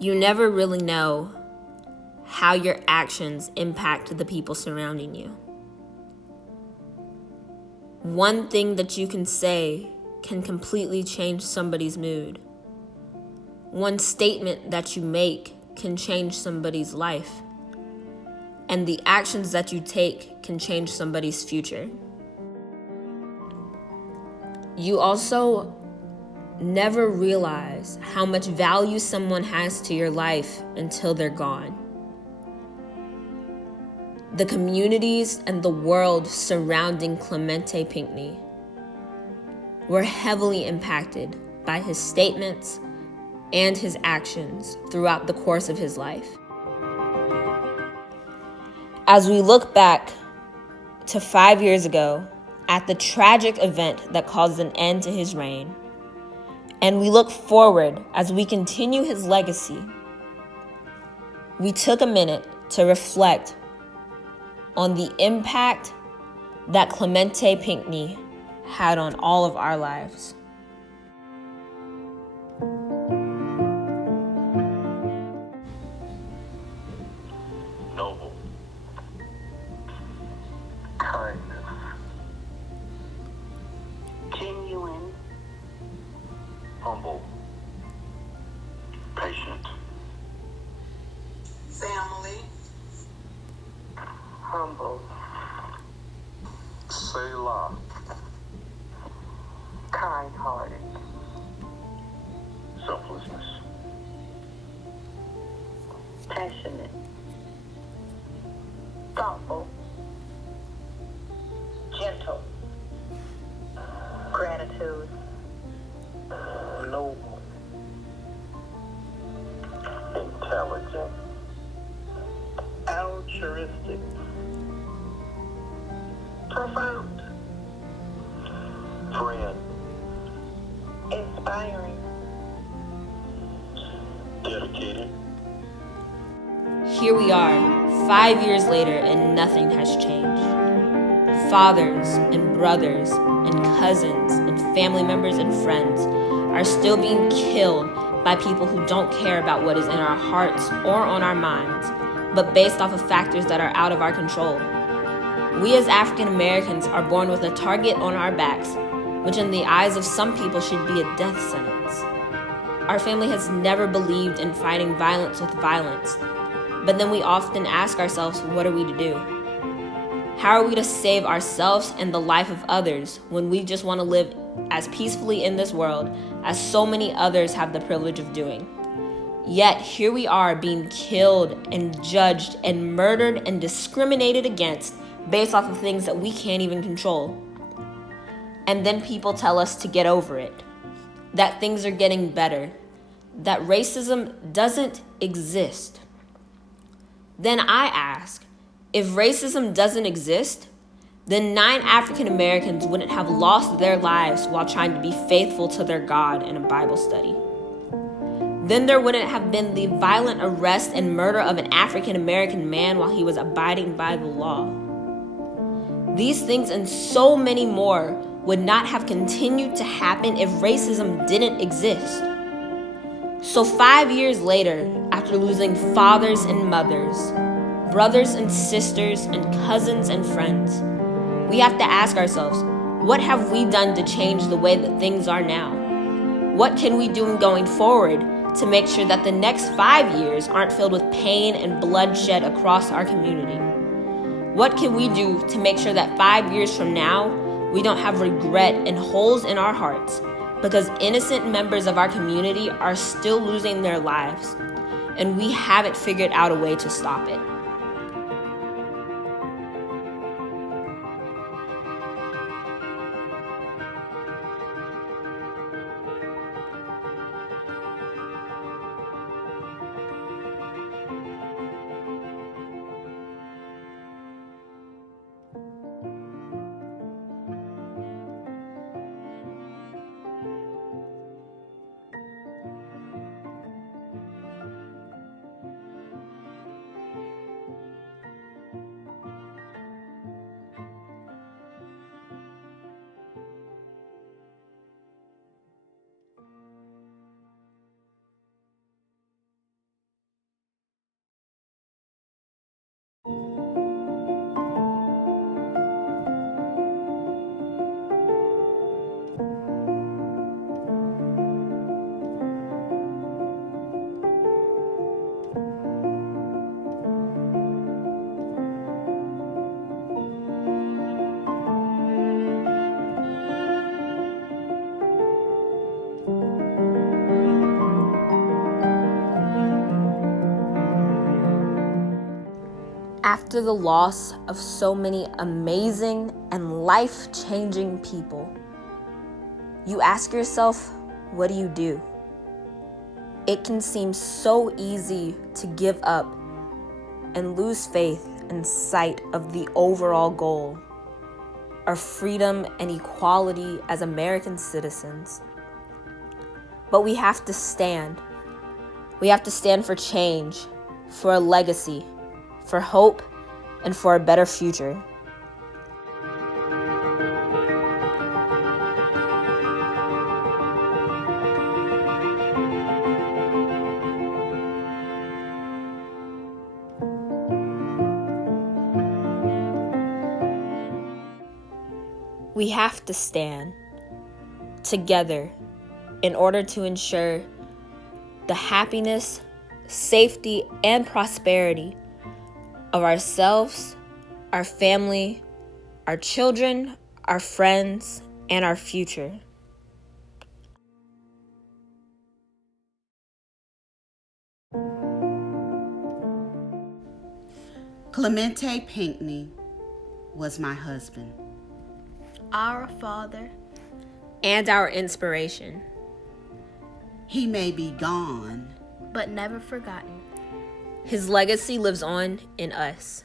You never really know how your actions impact the people surrounding you. One thing that you can say can completely change somebody's mood. One statement that you make can change somebody's life. And the actions that you take can change somebody's future. You also never realize how much value someone has to your life until they're gone. The communities and the world surrounding Clemente Pinckney were heavily impacted by his statements and his actions throughout the course of his life. As we look back to 5 years ago at the tragic event that caused an end to his reign, and we look forward as we continue his legacy, we took a minute to reflect on the impact that Clemente Pinckney had on all of our lives. Noble, kindness, genuine, humble, patient, family, humble, Selah, kind-hearted, selflessness, passionate, thoughtful, gentle, gratitude, noble, intelligent, altruistic, profound, friend, inspiring, dedicated. Here we are, 5 years later, and nothing has changed. Fathers and brothers and cousins and family members and friends are still being killed by people who don't care about what is in our hearts or on our minds, but based off of factors that are out of our control. We as African Americans are born with a target on our backs, which in the eyes of some people should be a death sentence. Our family has never believed in fighting violence with violence, but then we often ask ourselves, what are we to do? How are we to save ourselves and the life of others when we just want to live as peacefully in this world as so many others have the privilege of doing? Yet here we are being killed and judged and murdered and discriminated against based off of things that we can't even control. And then people tell us to get over it, that things are getting better, that racism doesn't exist. Then I ask, if racism doesn't exist, then 9 African Americans wouldn't have lost their lives while trying to be faithful to their God in a Bible study. Then there wouldn't have been the violent arrest and murder of an African American man while he was abiding by the law. These things and so many more would not have continued to happen if racism didn't exist. So 5 years later, after losing fathers and mothers, brothers and sisters and cousins and friends, we have to ask ourselves, what have we done to change the way that things are now? What can we do going forward to make sure that the next 5 years aren't filled with pain and bloodshed across our community? What can we do to make sure that 5 years from now, we don't have regret and holes in our hearts because innocent members of our community are still losing their lives and we haven't figured out a way to stop it? After the loss of so many amazing and life-changing people, you ask yourself, what do you do? It can seem so easy to give up and lose faith in sight of the overall goal, our freedom and equality as American citizens. But we have to stand. We have to stand for change, for a legacy, for hope, and for a better future. We have to stand together in order to ensure the happiness, safety, and prosperity of ourselves, our family, our children, our friends, and our future. Clemente Pinckney was my husband, our father, and our inspiration. He may be gone, but never forgotten. His legacy lives on in us.